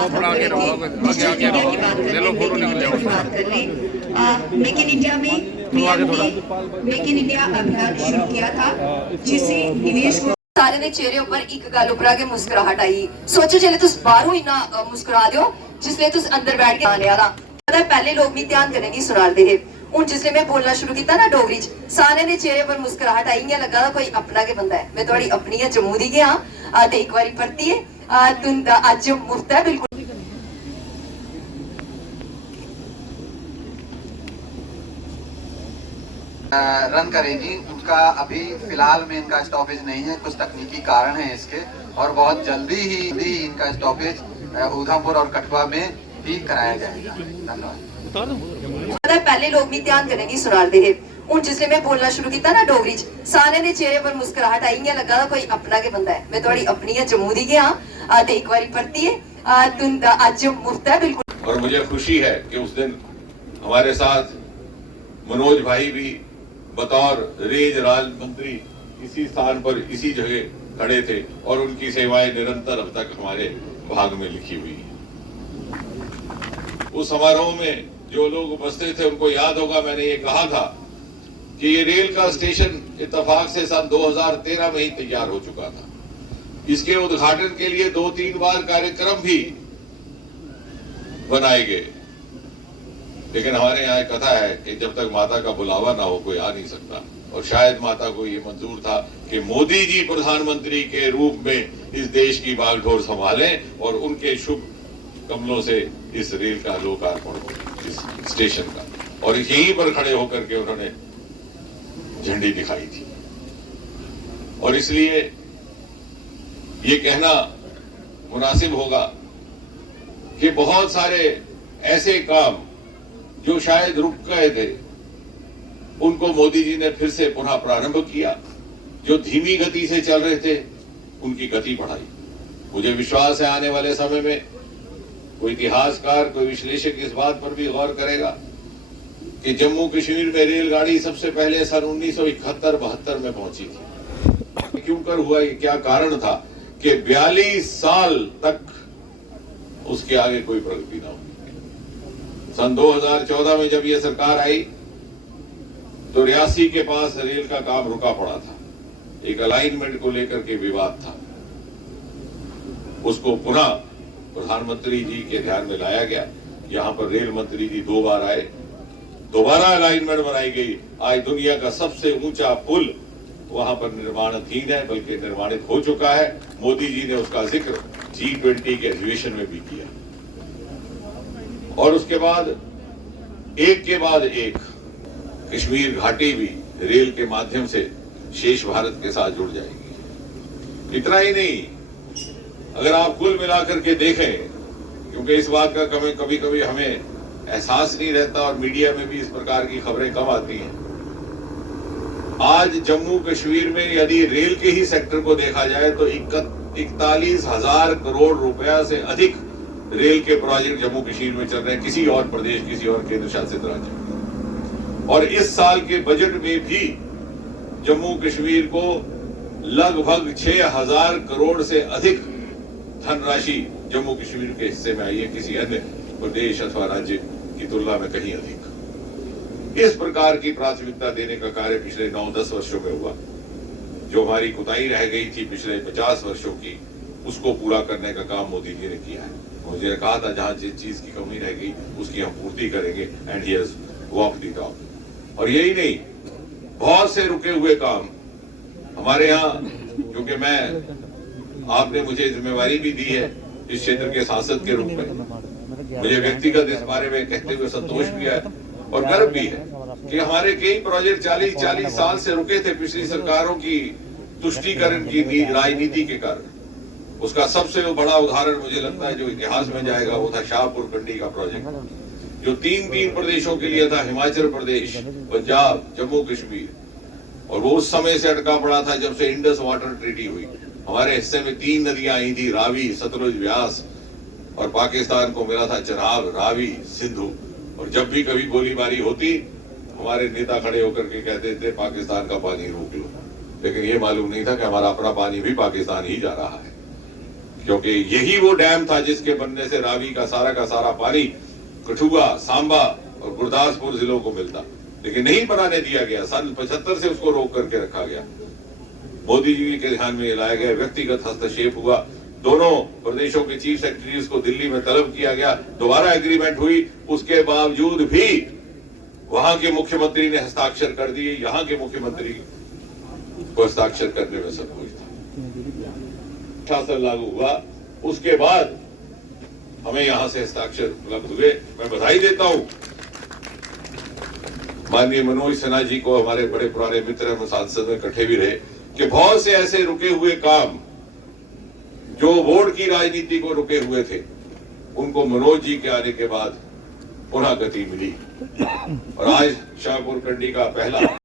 बात हम करेंगे, डिजिटल इंडिया की बात करेंगे, टेक्नोलॉजी की बात कर लें। मेक इन इंडिया में पीएम ने मेक इन इंडिया अभियान शुरू किया था, जिसे निवेश को सारे ने चेहरे उपर एक गल उपर आके मुस्कुराहट आई। सोचो जिसले तुस बाहरों इन्ना मुस्कुरा दियो, जिसले तुस अंदर बैठ के आने वाला पता पहले लोग भी ध्यान कन्नै नहीं सुनाते थे। हूं जिसले मैं बोलना शुरू किया ना डोगरी च, सारे ने चेहरे पर मुस्कुराहट आई, इयां लगा कोई अपना के बंदा है। मैं थोड़ी अपनी है, जम्मू दी गया ते एक बारी परती है अज मुफ्त है बिल्कुल। रन करेगी उनका अभी फिलहाल में इनका स्टॉपेज नहीं है, कुछ तकनीकी कारण है इसके, और बहुत जल्दी ही इनका स्टॉपेज उधमपुर और कठुआ में भी कराया जाएगा। धन्यवाद। पहले लोग भी ध्यान कन्नै नहीं सुनाते थे। हूं जिसले मैं बोलना शुरू किया ना डोगरी च, सारे ने चेहरे पर मुस्कुराहट आई, इयां लगा कोई अपना के बंदा है। मैं थोड़ी अपनी है, जम्मू दी गया ते एक बारी परती है अज मुफ्त है बिल्कुल। और मुझे खुशी है कि उस दिन हमारे साथ मनोज भाई भी बतौर रेंज राज्य मंत्री इसी स्थान पर इसी जगह खड़े थे, और उनकी सेवाएं निरंतर अब तक हमारे भाग में लिखी हुई है। उस समारोह में जो लोग उपस्थित थे उनको याद होगा, मैंने ये कहा था कि ये रेल का स्टेशन इत्तेफाक से सन 2013 में ही तैयार हो चुका था। इसके उद्घाटन के लिए 2-3 बार कार्यक्रम भी बनाए गए, लेकिन हमारे यहाँ कथा है कि जब तक माता का बुलावा ना हो कोई आ नहीं सकता। और शायद माता को ये मंजूर था कि मोदी जी प्रधानमंत्री के रूप में इस देश की बागडोर संभालें, और उनके शुभ कमलों से इस रेल का लोकार्पण हो, इस स्टेशन का। और यहीं पर खड़े होकर के उन्होंने झंडी दिखाई थी। और इसलिए ये कहना मुनासिब होगा कि बहुत सारे ऐसे काम जो शायद रुक गए थे, उनको मोदी जी ने फिर से पुनः प्रारंभ किया। जो धीमी गति से चल रहे थे उनकी गति बढ़ाई। मुझे विश्वास है आने वाले समय में कोई इतिहासकार, कोई विश्लेषक इस बात पर भी गौर करेगा कि जम्मू कश्मीर में रेलगाड़ी सबसे पहले सन 1971-72 में पहुंची थी। क्यों कर हुआ, ये क्या कारण था कि 42 साल तक उसके आगे कोई प्रगति ना हुई। सन 2014 में जब यह सरकार आई तो रियासी के पास रेल का काम रुका पड़ा था। एक अलाइनमेंट को लेकर के विवाद था, उसको पुनः प्रधानमंत्री जी के ध्यान में लाया गया। यहाँ पर रेल मंत्री जी 2 बार आए, दोबारा अलाइनमेंट बनाई गई। आज दुनिया का सबसे ऊंचा पुल वहां पर निर्माणाधीन है, बल्कि निर्माणित हो चुका है। मोदी जी ने उसका जिक्र G20 के अधिवेशन में भी किया। और उसके बाद एक के बाद एक कश्मीर घाटी भी रेल के माध्यम से शेष भारत के साथ जुड़ जाएगी। इतना ही नहीं, अगर आप कुल मिलाकर के देखें, क्योंकि इस बात का कभी कभी हमें एहसास नहीं रहता और मीडिया में भी इस प्रकार की खबरें कम आती हैं। आज जम्मू कश्मीर में यदि रेल के ही सेक्टर को देखा जाए तो 41,000 करोड़ रुपया से अधिक रेल के प्रोजेक्ट जम्मू कश्मीर में चल रहे हैं, किसी और प्रदेश, किसी और केंद्र शासित राज्य में। और इस साल के बजट में भी जम्मू कश्मीर को लगभग 6,000 करोड़ से अधिक धनराशि जम्मू कश्मीर के हिस्से में आई है, किसी अन्य प्रदेश अथवा राज्य की तुलना में कहीं अधिक। इस प्रकार की प्राथमिकता देने का कार्य पिछले 9-10 वर्षों में हुआ। जो हमारी कुताही रह गई थी पिछले 50 वर्षों की, उसको पूरा करने का काम मोदी जी ने किया है। मुझे कहा था जहां जिस चीज की कमी रह गई उसकी हम पूर्ति करेंगे, and he has walked the talk. और यही नहीं, बहुत से रुके हुए काम हमारे यहाँ, क्योंकि आपने मुझे जिम्मेवारी भी दी है इस क्षेत्र के सांसद के रूप में, मुझे व्यक्तिगत इस बारे में कहते हुए संतोष भी है और गर्व भी है कि हमारे कई प्रोजेक्ट 40 साल से रुके थे पिछली सरकारों की तुष्टीकरण की राजनीति के कारण। उसका सबसे बड़ा उदाहरण मुझे लगता है जो इतिहास में जाएगा वो था शाहपुर कंडी का प्रोजेक्ट, जो 3 प्रदेशों के लिए था, हिमाचल प्रदेश, पंजाब, जम्मू कश्मीर। और वो उस समय से अटका पड़ा था जब से इंडस वाटर ट्रीटी हुई। हमारे हिस्से में 3 नदियां आई थी, रावी, सतलुज, व्यास, और पाकिस्तान को मिला था चनाब, रावी, सिंधु। और जब भी कभी गोलीबारी होती हमारे नेता खड़े होकर के कहते थे पाकिस्तान का पानी रोक लो, लेकिन ये मालूम नहीं था कि हमारा अपना पानी भी पाकिस्तान ही जा रहा है। क्योंकि यही वो डैम था जिसके बनने से रावी का सारा पानी कठुआ, सांबा और गुरदासपुर जिलों को मिलता, लेकिन नहीं बनाने दिया गया। सन 75 से उसको रोक करके रखा गया। मोदी जी के ध्यान में लाया गया, व्यक्तिगत हस्तक्षेप हुआ, दोनों प्रदेशों के चीफ सेक्रेटरीज को दिल्ली में तलब किया गया, दोबारा एग्रीमेंट हुई, उसके बावजूद भी वहां के मुख्यमंत्री ने हस्ताक्षर कर दिए। यहाँ के मुख्यमंत्री को हस्ताक्षर करने में सब कुछ था। शासन लागू हुआ, उसके बाद हमें यहां से हस्ताक्षर उपलब्ध हुए। मैं बधाई देता हूं माननीय मनोज सिन्हा जी को, हमारे बड़े पुराने मित्र, हम सांसद में इकट्ठे भी रहे, कि बहुत से ऐसे रुके हुए काम जो वोट की राजनीति को रुके हुए थे, उनको मनोज जी के आने के बाद पुनः गति मिली। और आज शाहपुर कंडी का पहला